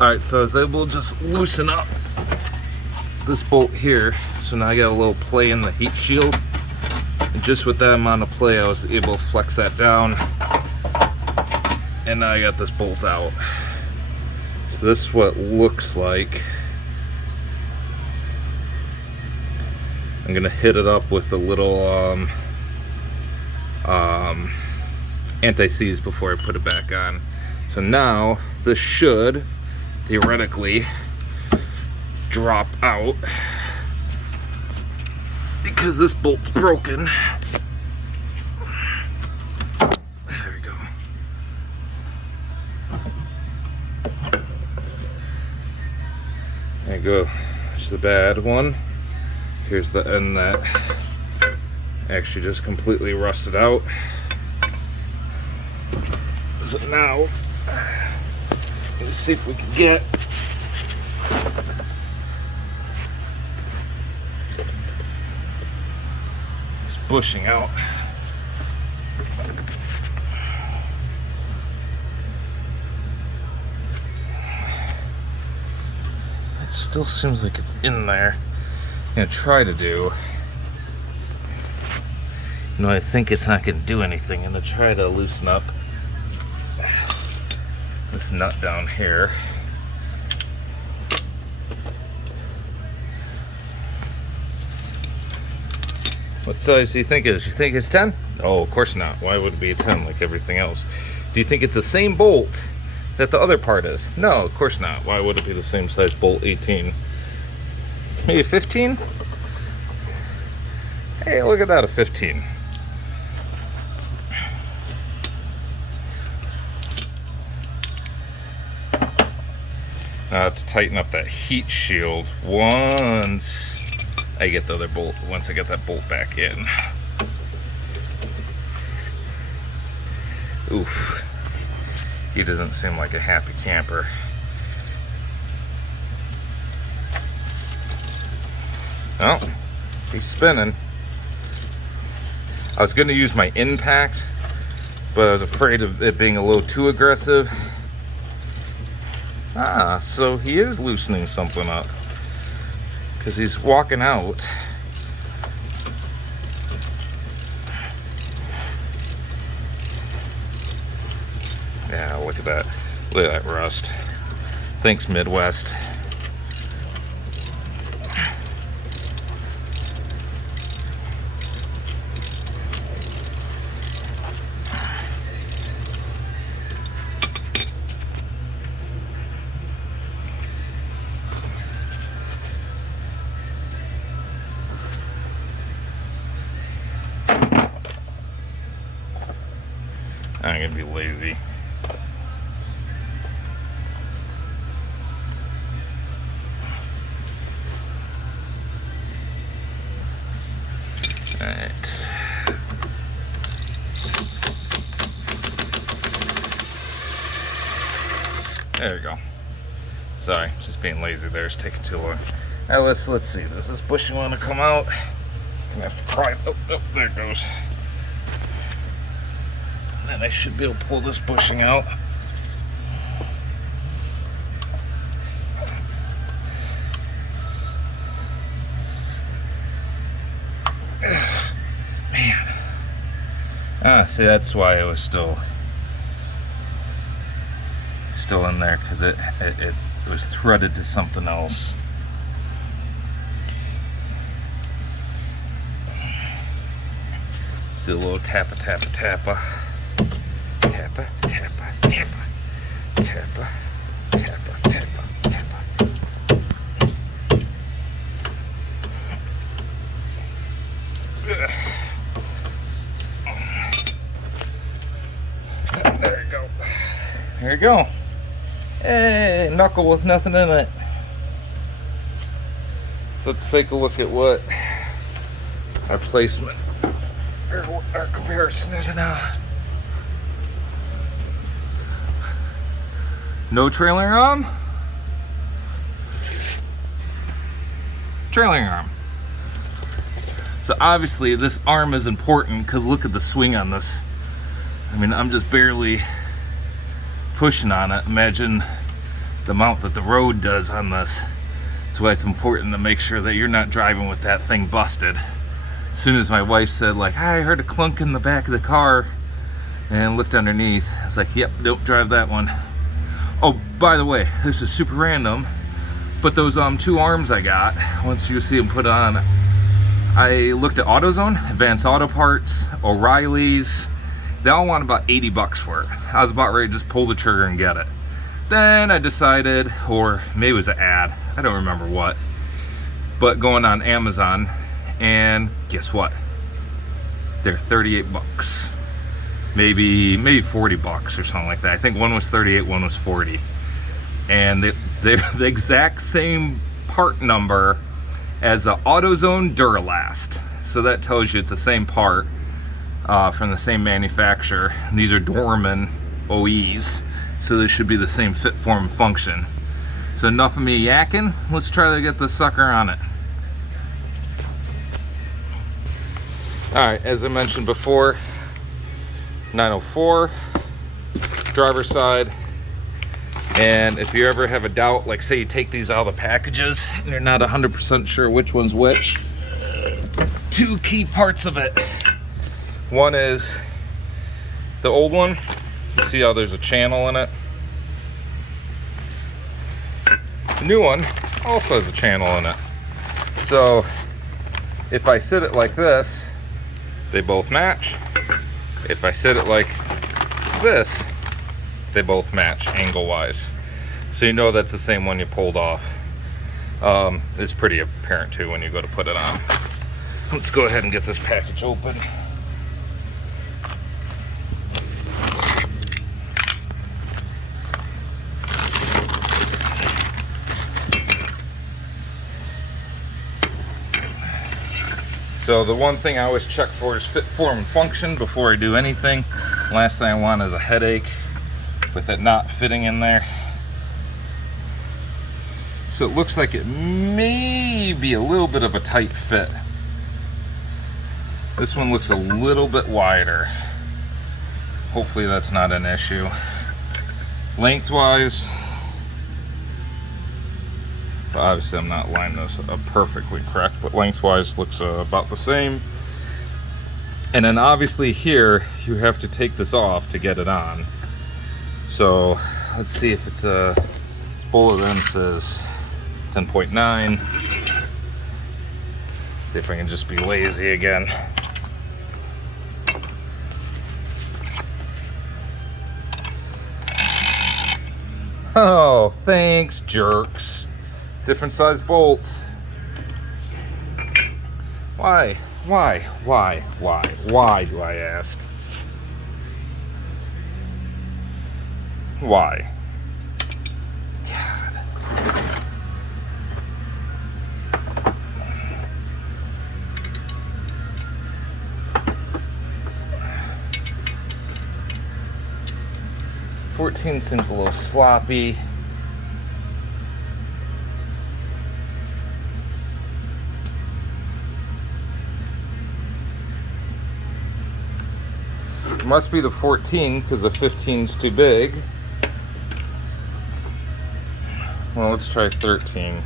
Alright, so I was able to just loosen up this bolt here. So now I got a little play in the heat shield. And just with that amount of play, I was able to flex that down. And now I got this bolt out. So this is what it looks like. I'm gonna hit it up with a little anti-seize before I put it back on. So now this should theoretically drop out because this bolt's broken. There we go. There you go. There's the bad one. Here's the end that actually just completely rusted out. So now, let's see if we can get this bushing out. It still seems like it's in there. I'm gonna try to do. No, I think it's not gonna do anything. I'm gonna try to loosen up this nut down here. What size do you think it is? You think it's 10? Oh, of course not. Why would it be a 10 like everything else? Do you think it's the same bolt that the other part is? No, of course not. Why would it be the same size bolt? 18? Maybe 15? Hey, look at that, a 15. Now I have to tighten up that heat shield once I get the other bolt, once I get that bolt back in. Oof. He doesn't seem like a happy camper. Oh, he's spinning. I was going to use my impact, but I was afraid of it being a little too aggressive. Ah, so he is loosening something up because he's walking out. Yeah, look at that. Look at that rust. Thanks, Midwest. I'm gonna be lazy. All right. There we go. Sorry, just being lazy there. It's taking too long. All right, let's see. Does this bushing want to come out? I'm gonna have to pry it. Oh, there it goes. And I should be able to pull this bushing out. Man. Ah, see, that's why it was still in there, because it was threaded to something else. Let's do a little tappa, tappa, tappa. Tappa, tappa, tappa, tappa, tappa, tappa, tappa. There you go. There you go. Hey, knuckle with nothing in it. So let's take a look at what our placement, or what our comparison is now. No trailing arm. Trailing arm. So obviously this arm is important because look at the swing on this. I mean, I'm just barely pushing on it. Imagine the amount that the road does on this. That's why it's important to make sure that you're not driving with that thing busted. As soon as my wife said, like, I heard a clunk in the back of the car and looked underneath, I was like, yep, don't drive that one. Oh, by the way, this is super random, but those 2 arms I got, once you see them put on, I looked at AutoZone, Advanced Auto Parts, O'Reilly's. They all want about 80 bucks for it. I was about ready to just pull the trigger and get it. Then I decided, or maybe it was an ad, I don't remember what, but going on Amazon, and guess what? They're 38 bucks. Maybe 40 bucks or something like that. I think one was 38, one was 40. And they're the exact same part number as a AutoZone Duralast. So that tells you it's the same part from the same manufacturer. And these are Dorman OEs, so this should be the same fit, form, function. So enough of me yakking. Let's try to get this sucker on it. Alright, as I mentioned before, 904 driver's side. And if you ever have a doubt, like say you take these out of the packages and you're not 100% sure which one's which, 2 key parts of it. One is the old one. You see how there's a channel in it? The new one also has a channel in it. So if I sit it like this, they both match. If I sit it like this, they both match angle-wise. So you know that's the same one you pulled off. It's pretty apparent too when you go to put it on. Let's go ahead and get this package open. So the one thing I always check for is fit, form, and function before I do anything. Last thing I want is a headache with it not fitting in there. So it looks like it may be a little bit of a tight fit. This one looks a little bit wider. Hopefully that's not an issue. Lengthwise, obviously I'm not lining this up perfectly correct, but lengthwise looks about the same. And then obviously here you have to take this off to get it on. So let's see if it's a bullet then says 10.9. See if I can just be lazy again. Oh, thanks, jerks. Different size bolt. Why do I ask? Why? God. $14 seems a little sloppy. Must be the 14 because the 15's too big. Well, let's try 13.